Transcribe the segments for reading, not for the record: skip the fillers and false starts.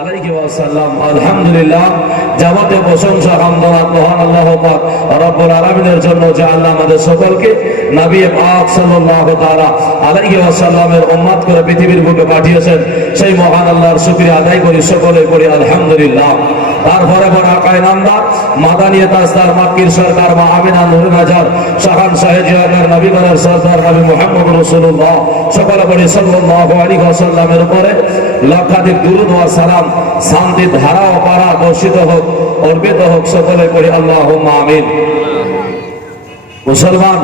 আলাইহি ওয়াসাল্লাম। আলহামদুলিল্লাহ, যাবতে প্রশংসা হামদনাথ মহান আল্লাহ পাক রব্বুল আলামিনের জন্য, যে আল্লাহ আমাদের সকলকে নবী পাক সাল্লাল্লাহু তাআলা আলাইহি ওয়াসাল্লামের উম্মত করে পৃথিবীর বুকে পাঠিয়েছেন। সেই মহান আল্লাহর শুকরিয়া আদায় করি, সকলে করি আলহামদুলিল্লাহ। তারপরে বড় আকায় নামদার মাদানিয়ে তাজদার মাক্কির সরকার মা আমিনা নূরে নাজার শাহান শাহে জিয়াদার নবীগণের সরদার নবী মুহাম্মদ রাসূলুল্লাহ সকলে বলি সাল্লাল্লাহু আলাইহি ওয়াসাল্লামের উপরে লক্ষাধিক দুরূদ ওয়া সালাম, শান্তি ধারা ও পারা বর্ষিত হোক, অর্পিত হোক, সকলে করি আল্লাহুম্মা আমিন। মুসলমান,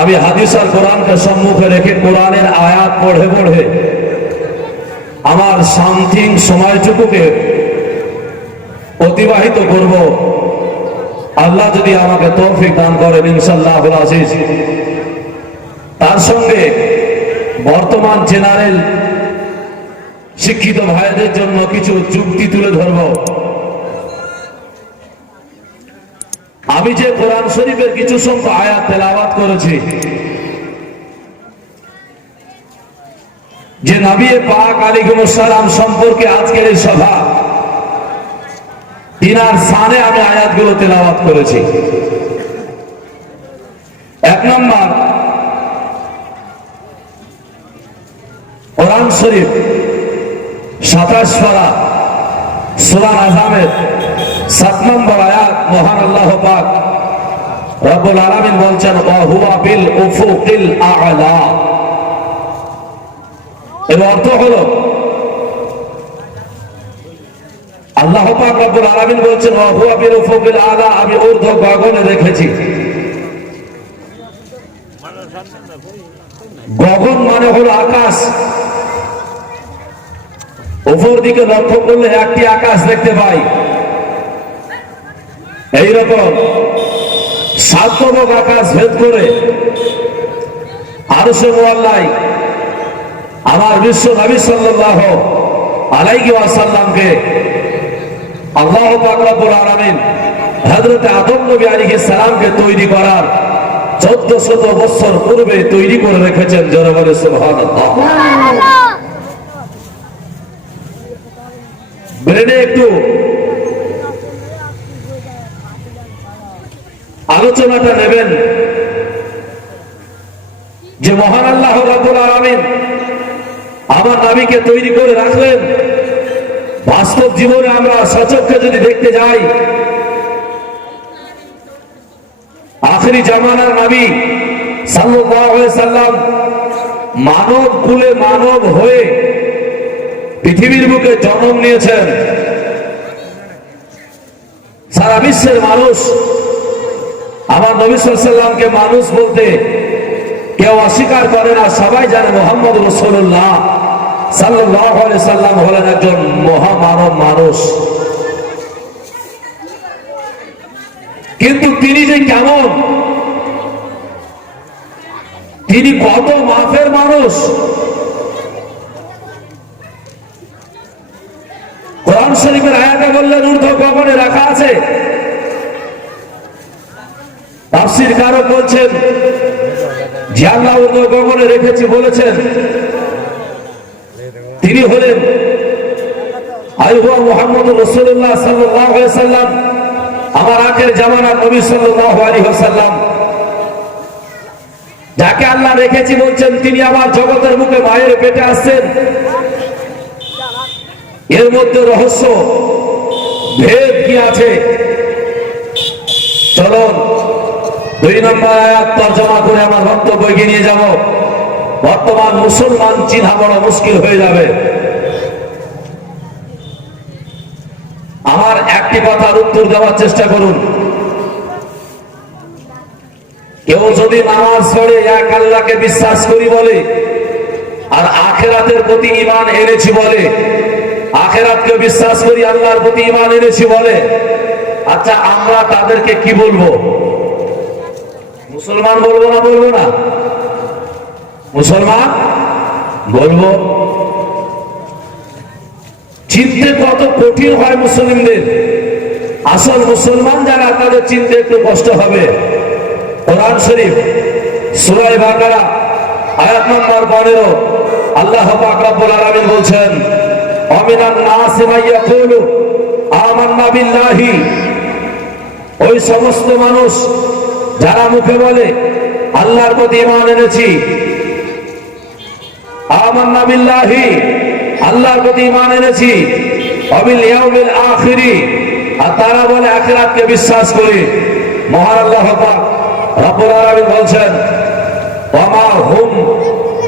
আমি হাদিস আর কোরআনকে সম্মুখে রেখে কোরআনের আয়াত পড়ে পড়ে আমার সামথিং সময়টুকুকে অতিবাহিত করব। আল্লাহ যদি আমাকে তৌফিক দান করেন ইনশাআল্লাহুল আজিজ। তার সঙ্গে বর্তমান জেনারেল শিক্ষিত ভাইদের জন্য কিছু যুক্তি তুলে ধরব। আমি যে কোরআন শরীফের কিছু সংখ্যক আয়াত তেলাওয়াত করেছি, যে নবী পাক আলাইহিস সালাম সম্পর্কে আজকের এই সভা, তিনার শানে আমি আয়াতগুলো তেলাওয়াত করেছি। এক নম্বর, কোরআন শরীফ 27 পারা সূরা আযমের 7 নম্বর আয়াত, মহান আল্লাহ পাক রব্বুল আলামিন বলছেন ওয়া হুয়া বিল উফুকিল আ'লা। এর অর্থ হলো, আল্লাহ পাক রব্বুল আলামিন বলছেন ওয়া হুয়া বিল উফুকিল আ'লা, আমি ঊর্ধ্ব গগনে রেখেছি। গগন মানে হলো আকাশ। উপর দিকে লক্ষ্য করলে একটি আকাশ দেখতে পাই। এইরকম সাতবক আকাশ ভেদ করে আরশে মুআল্লায় আমার বিশ্ব নবী সাল্লাল্লাহু আলাইহি ওয়াসাল্লামকে আল্লাহ পাক রব্বুল আলামিন হযরত আদম নবী আলাইহিস সালামকে তৈরি করার 1400 বছর পূর্বে তৈরি করে রেখেছেন। যারা বলে সুবহানাল্লাহ। ব্রেনে একটু আলোচনাটা নেবেন যে মহান আল্লাহ রাব্বুল আলামিন আমার নবীকে তৈরি করে রাখলেন। বাস্তব জীবনে আমরা সচক্ষে যদি দেখতে যাই, আখেরি জামানার নবী সাল্লাল্লাহু আলাইহি সাল্লাম মানব কুলে মানব হয়ে পৃথিবীর বুকে জন্ম নিয়েছেন। সারা বিশ্বের মানুষ আমার নবী সাল্লাল্লাহু আলাইহি সাল্লামকে মানুষ বলতে কেউ অস্বীকার করে না। সবাই জানে মুহাম্মদ রাসূলুল্লাহ সাল্লাল্লাহু আলাইহি সাল্লাম হলেন একজন মহামানব মানুষ। কিন্তু তিনি যে কেমন, তিনি কত মাপের মানুষ, কোরআন শরীফের আয়াতে বললেন ঊর্ধ্ব গগনে রাখা আছে। তাফসীরকারক বলছেন যে আল্লাহ ঊর্ধ্ব গগনে রেখেছি বলেছেন, তিনি হলেন আইহুয়া মুহাম্মদুর রাসূলুল্লাহ সাল্লাল্লাহু আলাইহি সাল্লাম, আমার আখের জামানার নবী সাল্লাল্লাহু আলাইহি ওয়াসাল্লাম। যাকে আল্লাহ রেখেছি বলছেন, তিনি আবার জগতের মুখে মায়ের পেটে আসছেন। এর মধ্যে রহস্য ভেদ কি আছে? চলো 2 নম্বর আয়াত তরজমা করে আমার বক্তব্য এগিয়ে নিয়ে যাব। বর্তমান মুসলমান চিনা বড় মুশকিল হয়ে যাবে। আমার একটি কথার উত্তর দেওয়ার চেষ্টা করুন। কেউ যদি নামাজ পড়ে এক আল্লাহকে বিশ্বাস করি বলে, আর আখিরাতের প্রতি ঈমান এনেছি বলে, আখিরাতকে বিশ্বাস করি, আল্লাহর প্রতি ঈমান এনেছি বলে, আচ্ছা আমরা তাদেরকে কি বলবো? মুসলমান বলবো না? বলবো না? মুসলমান বলবো। চিনতে কত কঠিন হয় মুসলিমদের। আসল মুসলমান যারা, তাদের চিনতে একটু কষ্ট হবে। কোরআন শরীফ সূরা বাকারা আয়াত নম্বর 12 আল্লাহ পাক রব্বুল আলামিন বলছেন আমিনান নাসি মান ইয়াকুলু আমান্না বিল্লাহি, ওই সমস্ত মানুষ যারা মুখে বলে আল্লাহর প্রতি ঈমান এনেছি, আমান্না বিল্লাহি আল্লাহর প্রতি ঈমান এনেছি, ওয়াবিল ইয়াউমিল আখিরি আর তারা বলে আখিরাতকে বিশ্বাস করি। মহান আল্লাহ পাক রব্বুল আলামিন বলছেন ওয়ামা হুম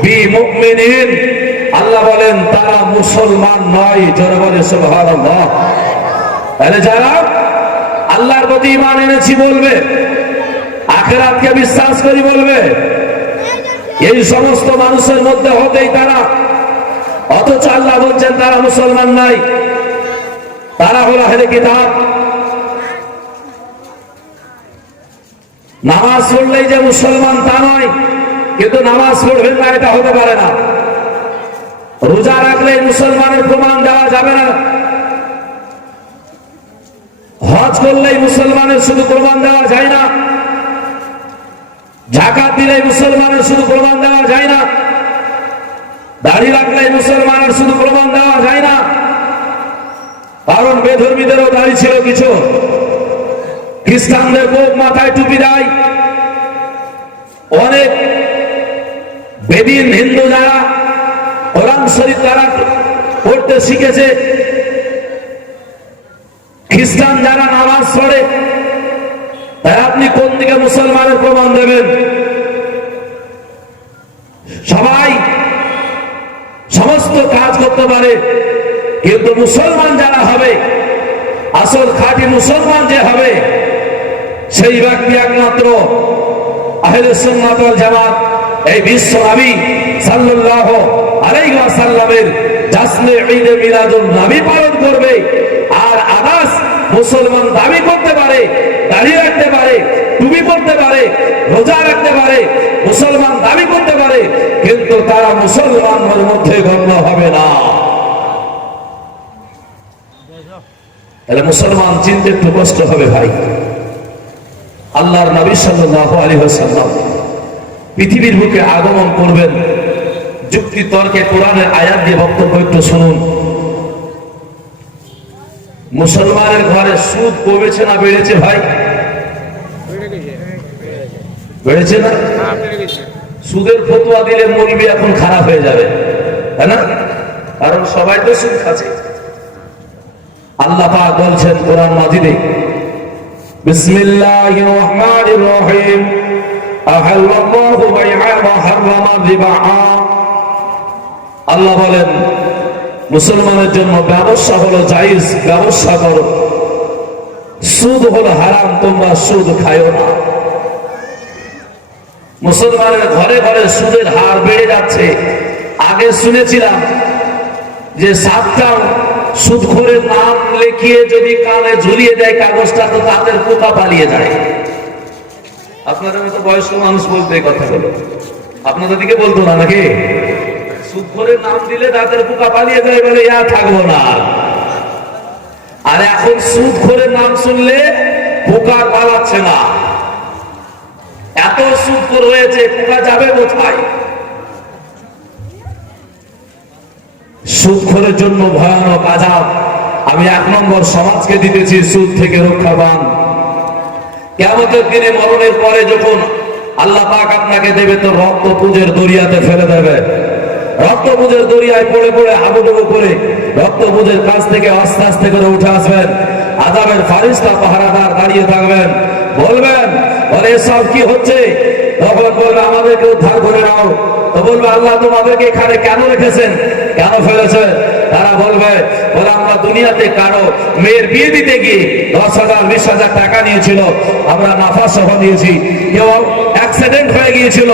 বিমুমিনিন, আল্লাহ বলেন তারা মুসলমান নয়। জোরে বলে সুবহানাল্লাহ। তাহলে যারা আল্লাহর প্রতি ঈমান এনেছি বলবে, আখিরাতকে বিশ্বাস করি বলবে, এই সমস্ত মানুষের মধ্যে হতেই তারা, অথচ আল্লাহ বলছেন তারা মুসলমান নাই, তারা হলো আহলে কিতাব। নামাজ পড়লেই যে মুসলমান তা নয়, কিন্তু নামাজ পড়বেন না এটা হতে পারে না। রোজা রাখলেই মুসলমানের প্রমাণ দেওয়া যাবে না। হজ করলেই মুসলমানের শুধু প্রমাণ দেওয়া যায় না। যাকাত দিলেই মুসলমানের শুধু প্রমাণ দেওয়া যায় না। দাড়ি রাখলেই মুসলমানের শুধু প্রমাণ দেওয়া যায় না। কারণ বেধর্মীদেরও দাড়ি ছিল কিছু, খ্রিস্টানদের বুক মাথায় টুপি দেয়, অনেক বেদিন হিন্দু যারা কোরআন শরীফ তারা পড়তে শিখেছে, খ্রিস্টান যারা নামাজ পড়ে, তাই আপনি কোন দিকে মুসলমানের প্রমাণ দেবেন? সবাই সমস্ত কাজ করতে পারে, কিন্তু মুসলমান যারা হবে, আসল খাঁটি মুসলমান যে হবে, সেই ব্যক্তি একমাত্র আহলে সুন্নাত ওয়াল জামাত, এই বিশ্ব নবী সাল্লাল্লাহু আলাইহি ওয়াসাল্লামের জাসনে ঈদে মিলাদুন নবী পালন করবে। আর আদাস মুসলমান দাবি করতে পারে, দাড়ি রাখতে পারে, টুপি পরতে পারে, রোজা রাখতে পারে, মুসলমান দাবি করতে পারে, কিন্তু তারা মুসলমানদের মধ্যে গণ্য হবে না। তাহলে মুসলমান চিনতে একটু কষ্ট হবে ভাই। আল্লাহর নবী সাল্লাল্লাহু আলাইহি ওয়াসাল্লাম পৃথিবীর বুকে আগমন করবেন, যুক্তি তর্কে কোরআনের আয়াত দিয়ে বক্তব্য একটু শুনুন। মুসলমানের ঘরে সুদ কমেছে না বেড়েছে ভাই? বেড়েছে না? সুদের ফতোয়া দিলে মৌলবি এখন খারাপ হয়ে যাবে, তাই না? কারণ সবাই তো সুদ খাচ্ছে। আল্লাহ পাক বলছেন কোরআন মাজিদে, বিসমিল্লাহির রহমানির রহিম, আহাল্লাল্লাহু বাইআ ওয়া হারামা রিবা। আল্লাহ বলেন মুসলমানের জন্য ব্যবসা হলো জায়েজ, ব্যবসা করো। সুদ হলো হারাম, তোমরা সুদ খায়ো না। মুসলমানের ঘরে ঘরে সুদের হার বেড়ে যাচ্ছে। আগে শুনেছিলাম যে 7টা সুদখোরের নাম লিখিয়ে যদি কানে ঝুলিয়ে দেয় কাগজটা, তো তাদের পোকা পালিয়ে যায়। আপনাদের মতো বয়স্ক মানুষ বলতে এই কথাগুলো, আপনাদের দিকে বলতো না নাকি? সুদখোরের নাম দিলে তাদের পোকা পালিয়ে যায় বলে ইয়া থাকবো না। আর এখন সুদখোরের নাম শুনলে পোকা পালাচ্ছে না। এত সুদখোর হয়েছে, পোকা যাবে কোথায়? সুদখোরের জন্য ভয়ানক আযাব আমি 1 নম্বর সমাজকে দিতেছি, সুদ থেকে রক্ষা পান। কিয়ামতের দিনে মরণের পরে যখন আল্লাহ পাক আপনাকে দেবে, তো রক্ত পুঁজের দরিয়াতে ফেলে দেবে। রক্ত পুঁজের দরিয়ায় পড়ে পড়ে হাবুডুবু করে রক্ত পুঁজের কাছ থেকে আস্তে আস্তে করে উঠে আসবেন। আযাবের ফারিস্তা পাহারাদার দাঁড়িয়ে থাকবেন, বলবেন বলে এসব কি হচ্ছে? তখন বলবে আমাদেরকে উদ্ধার করে নাও। তো বলবে আল্লাহ তোমাদেরকে এখানে কেন রেখেছেন, কেন ফেলেছেন? তারা বলবে বলে আমরা দুনিয়াতে কারো মেয়ের বিয়ে দিতে গিয়ে 10,000 20,000 টাকা নিয়েছিল, আমরা নাফা সহ নিয়েছি। কেউ অ্যাক্সিডেন্ট হয়ে গিয়েছিল,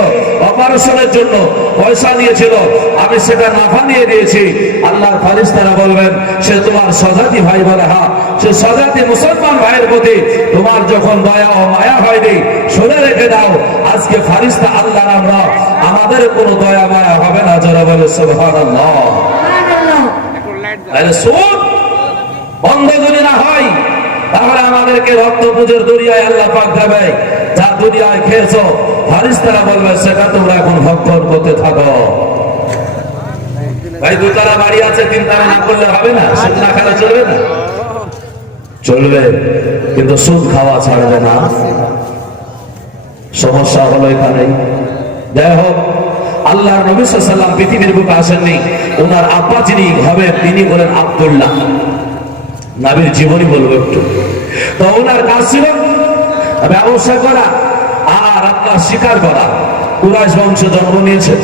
অপারেশনের জন্য পয়সা নিয়েছিল, আমি সেটা নাফা নিয়ে দিয়েছি। আল্লাহর ফারিস্তারা বলবেন সে তোমার স্বজাতি ভাই। বলে হ্যাঁ, সে স্বজাতি মুসলমান ভাইয়ের প্রতি তোমার যখন দয়া ও মায়া হয়নি, শুনে রেখে দাও, আজকে ফারিস্তা আল্লাহ আমরা, আমাদের কোনো দয়া মায়া হবে না। যারা বলে সুবহানাল্লাহ। সুদ বন্ধ যদি না হয়, তাহলে আমাদেরকে রক্ত পুঁজের দরিয়ায় আল্লাহ পাক দেবে। যা দুনিয়ায় খেয়েছো, ফারিস্তারা বলবে সেটা তোমরা এখন ভক্ষণ করতে থাকো। ভাই দুতলা বাড়ি আছে, তিনতলা না করলে হবে না? সুদ না খেলে চলবে না? চলবে, কিন্তু সুদ খাওয়া ছাড়বে না। সমস্যা হলো এখানে। যাই হোক, আল্লাহর নবী সাল্লাল্লাহু আলাইহি ওয়াসাল্লাম পৃথিবীর বুকে আসেননি, ওনার আব্বা যিনি হবেন তিনি বলেন আব্দুল্লাহ। নবীর জীবনী বলবো একটু। তো ওনার কাজ ছিল ব্যবসা করা আর আপনার শিকার করা। কুরাইশ বংশ জন্ম নিয়েছে।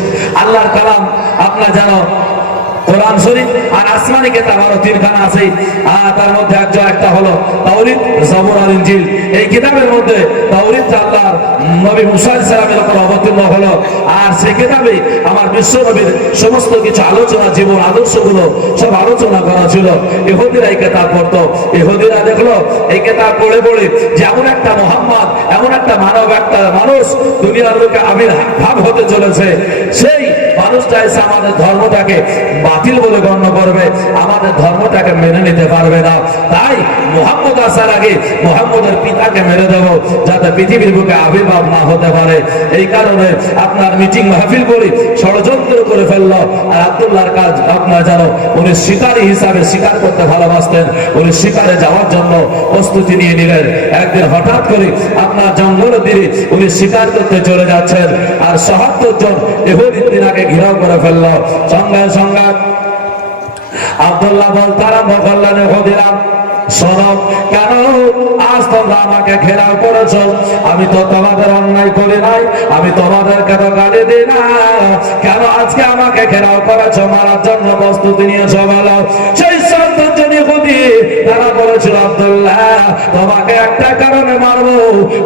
আল্লাহর কালাম আপনার জানো কোরআন শরীফ আর আসমানি কিতাব আরো তিনখানা আছে, আর তার মধ্যে একটা হলো তাওরীত, জাবুর আর ইনজিল। এই কিতাবের মধ্যে তাওরীত আল্লাহর নবী মুসা আলাইহিস সালামের উপর অবতীর্ণ হলো, আর সেই কিতাবে আমার বিশ্ব নবীর সমস্ত কিছু আলোচনা, জীবন আদর্শগুলো সব আলোচনা করা ছিল। ইহুদিরা এই কিতাব পড়তো। ইহুদিরা দেখলো এই কিতাব পড়ে পড়ে যে এমন একটা মুহাম্মদ, এমন একটা মানব, একটা মানুষ দুনিয়ার লোকে আবির্ভাব হতে চলেছে, সেই মানুষটা এসে আমাদের ধর্মটাকে বাতিল বলে গণ্য করবে, আমাদের ধর্মটাকে মেনে নিতে পারবে না। তাই মুহাম্মদ আসার আগে মুহাম্মদের পিতাকে মেরে দেব, যাতে পৃথিবীর বুকে আবির্ভাব না হতে পারে। এই কারণে আপনার মিটিং মাহফিল করে ষড়যন্ত্র করে ফেললো। আর আব্দুল্লাহর কাজ আপনার জানো, উনি শিকারী হিসাবে শিকার করতে ভালোবাসতেন। উনি শিকারে যাওয়ার জন্য প্রস্তুতি নিয়ে নিলেন। একদিন হঠাৎ করে আপনার জঙ্গলের দিকে উনি শিকার করতে চলে যাচ্ছেন, আর ৭৭ জন ইহুদি তিনাকে ঘেরাও করে ফেললো। সঙ্গে সঙ্গে আব্দুল্লাহ বলতে আরম্ভ করলেন, ইহুদিরা শোনো, কেন আজ তোমরা আমাকে ঘেরাও করেছো? আমি তো তোমাদের অন্যায় করি নাই, আমি তোমাদেরকে তো গালি দিই না, কেন আজকে আমাকে ঘেরাও করেছো? মারার জন্য প্রস্তুতি নিয়েছো বলো? সেই ৭০ জন ইহুদি তারা বলেছিল, আব্দুল্লাহ তোমাকে একটা কারণে মারবো।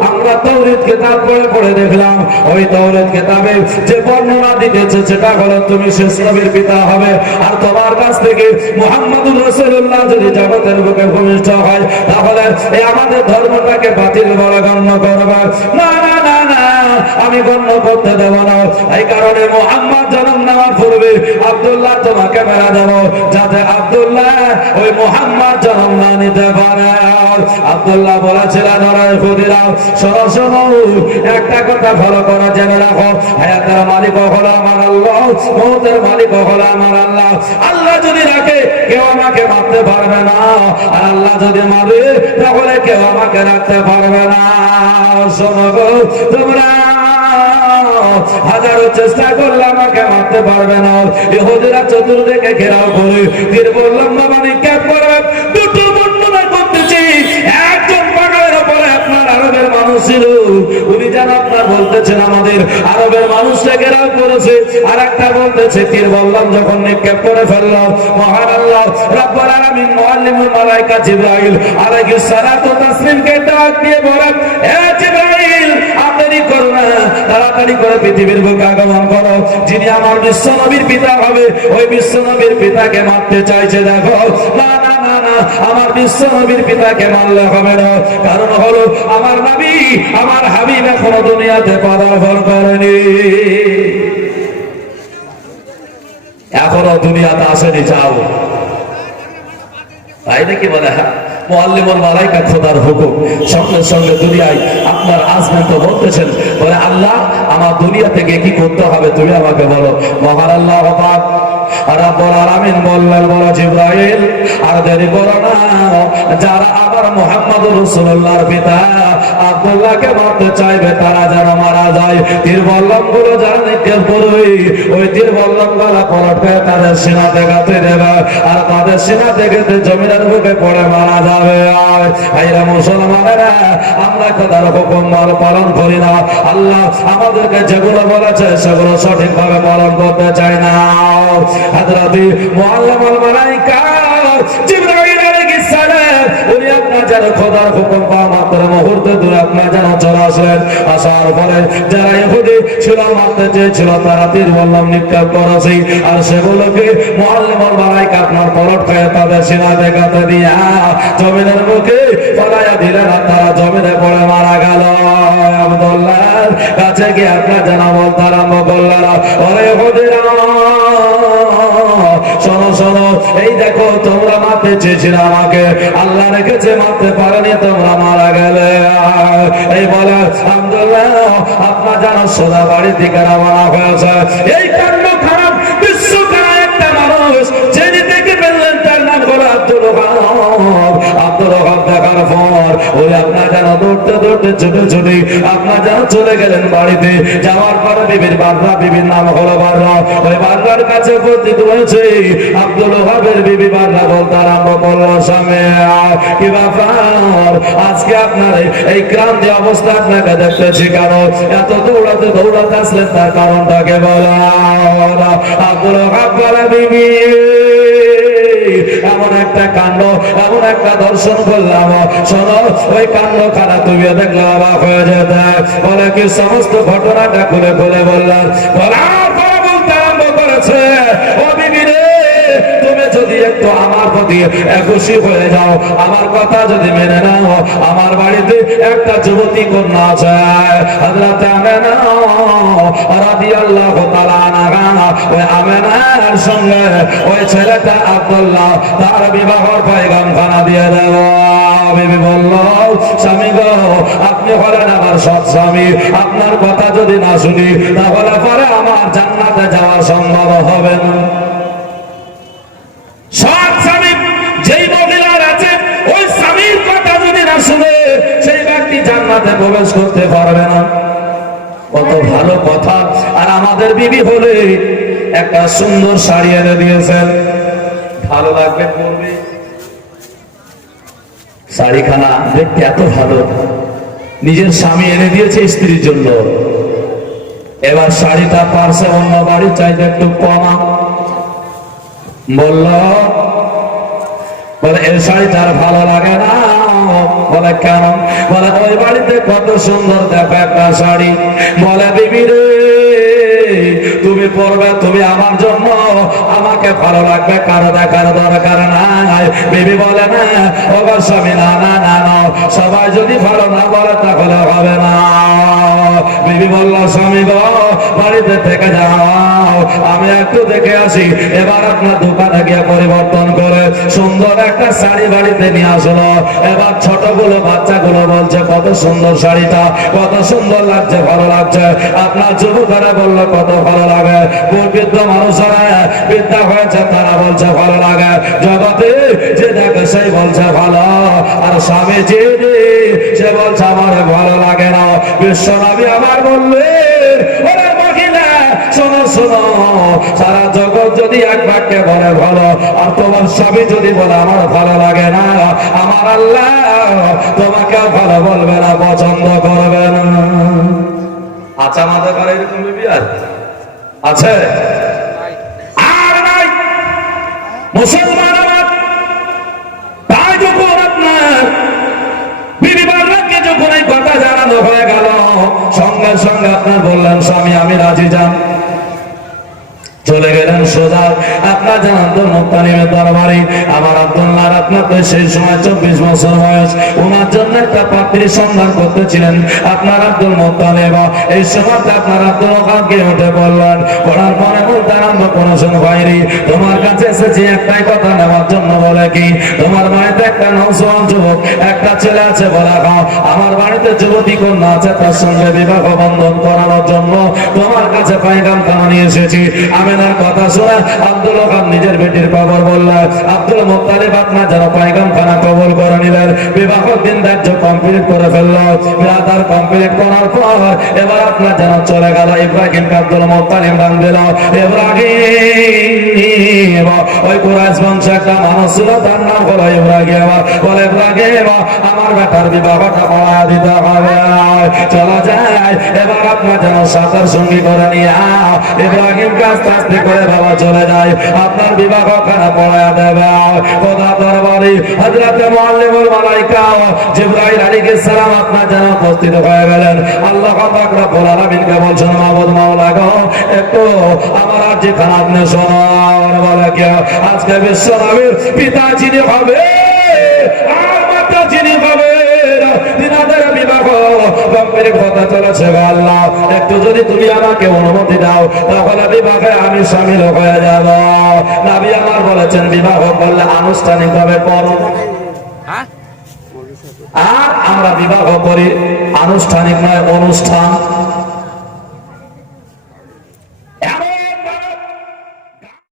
আমরা তাওরীত কিতাব পড়ে পড়ে দেখলাম, ওই তাওরীত কিতাবে যে বর্ণনা দিতেছে সেটা হলো তুমি শেষ নবীর পিতা হবে, আর তোমার কাছ থেকে মুহাম্মদুর রাসূলুল্লাহ যদি জগতের বুকে ভূমিষ্ঠ হয় তাহলে এই আমাদের ধর্মটাকে বাতিল বলে গণ্য করবে। না না না না, আমি গণ্য করতে দেব না। এই কারণে মুহাম্মদ জন্ম নেওয়ার পূর্বে আব্দুল্লাহ তোমাকে মেরে দেব, যাতে আব্দুল্লাহ ওই মুহাম্মদ জন্ম না নিতে পারে। আব্দুল্লাহ বলেছিলেন, ইহুদিরা শোনো শোনো, একটা কথা ভালো করে জেনে রাখো, হায়াতের মালিক হলো আমার আল্লাহ, মওতের মালিক হলো আমার আল্লাহ। আল্লাহ যদি রাখে কেউ আমাকে মারতে পারবে না, আর আল্লাহ যদি মারে তাহলে কেউ আমাকে রাখতে পারবে না। শোনো গো তোমরা, হাজারো চেষ্টা করলে আমাকে মারতে পারবে না। ইহুদিরা চতুর্দিকে ঘেরাও করে তীর বললাম বাবা নিক্ষেপ করে। দুটো বর্ণনা করতেছি, একজন পাহাড়ের উপরে আপনার আরবের মানুষ ছিল, উনি যেন আপনার বলতেছেন আমাদের আরবের মানুষকে ঘেরাও করেছে, আর একটা বলতেছে তীর বললাম যখন নিক্ষেপ করে ফেলল, মহান আল্লাহ রাব্বুল আলামিন মুআল্লিমুল মালায়েকা জিবরাইল আলাইহিস সালাতু ওয়াস তাসলিমকে ডাক দিয়ে বলেন, হে জিবরাইল আপনি করুন না, তাড়াতাড়ি করে পৃথিবীর বুকে আগমন করো, যিনি আমার বিশ্ব নবীর পিতা হবে ওই বিশ্ব নবীর পিতাকে মারতে চাইছে। দেখো না না না না, আমার বিশ্ব নবীর পিতাকে মারলে হবে না, কারণ হলো আমার নবী আমার হাবিব এখনো দুনিয়াতে পদার্পণ করেনি, এখনো দুনিয়াতে আসেনি। যাও তাই নাকি বলে? হ্যাঁ, মুআল্লিমুল মালায়েকা খোদার হুকুম, সঙ্গে সঙ্গে দুনিয়ায় আপনার আসবেন। তো বলতেছেন, বলে আল্লাহ আমার দুনিয়াতে গিয়ে কি করতে হবে তুমি আমাকে বলো। মহান আল্লাহ পাক রাব্বুল আলামিন বললেন, বলো জিবরাইল আর দেরি করো না, যারা আমার মুহাম্মদুর রাসূলুল্লাহর পিতা আব্দুল্লাহকে মারতে চাইবে তারা যেন মারা যায়। তীর বল্লম গুলো যারা নিক্ষেপ করবে ওই তীর বল্লম গুলা পলটকে তাদের সিনাতে গাঁথে দেবে, আর তাদের সিনাতে গেঁথে জমিনের বুকে পড়ে মারা যাবে। আর ভাইরা মুসলমানেরা, আমরা খোদার হুকুম পালন করি না, আল্লাহ আমাদেরকে যেগুলো বলেছে সেগুলো সঠিকভাবে পালন করতে চাই না। হযরত মুআল্লিমুল মালায়েকা জিবরাইল আলাইহিস সালাম উনি আপনার যেন খোদার হুকুম পাওয়া মাত্র মুহূর্তে দূরে আপনার যেন চলে আসলেন। আসার পরে যারা ইহুদি ছিল মারতে চেয়েছিল তারা তীর বল্লম নিক্ষেপ করেছে, আর সেগুলোকে মুআল্লিমুল মালায়েকা আপনার পলট খেয়ে তাদের সিনাতে গাঁথে দিয়া জমিনের বুকে ফলাইয়া দিলেন, আর তারা জমিনে পড়ে মারা গেল। আব্দুল্লাহর কাছে গিয়ে আপনার যেন বলতে আরম্ভ করলেন, ওরে ইহুদিরা শোনো শোনো, এই দেখো তোমরা মারতে চেয়েছিলে আমাকে, আল্লাহ রেখেছে মারতে পারেনি, তোমরা মারা গেলে। এই বলে আব্দুল্লাহ আপনার যেন সোজা বাড়ির দিকে রওনা হয়েছে। এই কাণ্ড খারাপ বিশ্ব একটা মানুষ দৌড়তে ছুটে ছুটে আপনার যেন চলে গেলেন বাড়িতে। যাওয়ার পরে বিবির বাররা, বিবির নাম হলো বাররা, ওই বাররার কাছে উপস্থিত হয়েছে আব্দুল ওহাবের বিবি। বাররা বলতে আরম্ভ করলো, স্বামী কি ব্যাপার, আজকে আপনার এই ক্রান্তি অবস্থা আপনাকে দেখতেছি, কারণ এত দৌড়াতে দৌড়াতে আসলেন, তার কারণটাকে বলা। আব্দুল ওহাব বলে, বিবি এমন একটা কাণ্ড, এমন একটা দর্শন করলাম, শোনো ওই কাণ্ড খানা তুমি দেখলে অবাক হয়ে যেতে। বলে কি, সমস্ত ঘটনাটা খুলে খুলে বললাম। বলার পরে বলতে আরম্ভ করেছে, ও বিবি রে, তুমি যদি একটু আমার প্রতি খুশি হয়ে যাও, আমার কথা যদি মেনে নাও, আমার বাড়িতে একটা যুবতী কন্যা আছে, হযরত আমেনা রাদিয়াল্লাহু তাআলা আনহা, ওই আমেনার সঙ্গে ওই ছেলেটা আব্দুল্লাহ, তার বিবাহর পয়গামখানা দিয়ে দেব। বিবি বলল, স্বামী গো, আপনি হলেন আমার সৎ স্বামী, আপনার কথা যদি না শুনি তাহলে পরে আমার জান্নাতে যাওয়া সম্ভব হবে না। সৎ স্বামী যেই মহিলার আছে, ওই স্বামীর কথা যদি না শুনে সেই ব্যক্তি জান্নাতে প্রবেশ করতে পারবে না। কত ভালো কথা। আর আমাদের বিবি হলে একটা সুন্দর শাড়ি এনে দিয়েছেন, ভালো লাগবে পরবে, শাড়িখানা দেখতে এত ভালো, নিজের স্বামী এনে দিয়েছে স্ত্রীর জন্য। এবার শাড়িটা পারছে অন্য বাড়ির চাইতে একটু কমা, বলল, বলে এই শাড়ি তার ভালো লাগে না। বলে কেন? বলে ওই বাড়িতে কত সুন্দর দেখো একটা শাড়ি। বলে বিবি রে, তুমি পরবে, তুমি আমার জন্য, আমাকে ভালো লাগবে, কারো দেখার দরকার নাই। বিবি বলে, না ও স্বামী, না না না না, সবাই যদি ভালো না বলে তাহলে হবে না। বিবি বলল, স্বামী গো, বাড়িতে থেকে যাও, আমি একটু দেখে আসি। এবার আপনার দোকানে গিয়ে পরিবর্তন করে সুন্দর একটা শাড়ি বাড়িতে নিয়ে আসলো। এবার ছোটগুলো বাচ্চাগুলো বলছে, কত সুন্দর শাড়িটা, কত সুন্দর লাগছে, ভালো লাগছে। আপনার যুবকেরা বললো, কত ভালো লাগে। বৃদ্ধ মানুষেরা বিদ্যা হয়েছে, তারা বলছে ভালো লাগে। জগতে যে দেখে সেই বলছে ভালো, আর স্বামী যে সে বলছে আমার ভালো লাগে না। বিশ্বনবী আবার বললেন, ওরে মহিলা, শোনো শোনো, সারা জগৎ যদি এক বাক্যে বলে ভালো, আর তোমার স্বামী যদি বলে আমার ভালো লাগে না, আমার আল্লাহ তোমাকে ভালো বলবে না, পছন্দ করবে না। আচ্ছা, আমাদের ঘরে এরকম বিবি আছে? আর নাই। মুসলমান আমার, তাই যখন আপনার বিবি বাররাকে যখন এই কথা জানানো হয়ে গেল, সঙ্গে সঙ্গে আপনার বললেন, স্বামী আমি রাজি, যান। চলে গেলেন সোজা আপনার জান আব্দুল মুত্তালিবের দরবারে। আমার আব্দুল্লাহর আপনার তো সেই সময় 24 বছর বয়স, ওনার জন্য একটা পাত্রীর সন্ধান করতেছিলেন আপনার আব্দুল মুত্তালিব। এই সময় আপনার আব্দুল ওহাবকে উঠে বললেন, পড়ার পরে বলতে আরম্ভ করে, শোনো ভাইরি, তোমার কাছে এসেছি একটাই কথা নেওয়ার জন্য। বলে কি? তোমার বাড়িতে একটা নওজোয়ান যুবক, একটা ছেলে আছে, বলা খাও, আমার বাড়িতে যুবতী কন্যা আছে, তার সঙ্গে বিবাহ বন্ধন করানোর জন্য তোমার কাছে পায়গামখানা নিয়ে এসেছি। আমেনার কথা শুনে আব্দুল ওহাব নিজের বেটির খবর বললেন। আব্দুল মুত্তালিব আপনার যেন পায়গামখানা কবুল করে নিলেন, বিবাহ দিন ধার্য কমপ্লিট করে ফেলল। বিরাদার কমপ্লিট করার পর এবার আপনার যেন চলে গেল ইব্রাহিমকে আব্দুল মুত্তালিব নাম দিল ইব্রাহিম। ওই কুরাইশ বংশের একটা মানুষ ছিল, তার নাম হলো ইব্রাহিম। বলে, ইব্রাহিম আমার বেটার বিবাহটা পড়া দিতে হবে, চলা যায়। এবার আপনার যেন সাঁতার সঙ্গী করে নিয়ে ইব্রাহিমকে আস্তে আস্তে করে বাবা চলে যায়, আপনার বিবাহ খানা পড়ায়া দেবে। খোদা দরবারে হযরতে মুআল্লিমুল মালায়েকা জিবরাইল আলাইহিস সালাম আপনার যেন উপস্থিত হয়ে গেলেন। আল্লাহ পাক রব্বুল আলামিনকে বলছেন, মাবুদ মাওলা গো, একটু আমার আজ খানা আপনি শোনান। বলে কি? আজকে বিশ্ব নবীর পিতা যিনি হবে আর মাতা যিনি হবে, তিনাদের বিবাহ কমপ্লিট হতে চলেছে। আল্লাহ, একটু যদি তুমি আমাকে অনুমতি দাও, তাহলে বিবাহে আমি শামিল হয়ে যাব। নবী আমার বলেছেন, বিবাহ করলে আনুষ্ঠানিকভাবে করো, আর আমরা বিবাহ করি আনুষ্ঠানিক নয়, অনুষ্ঠান।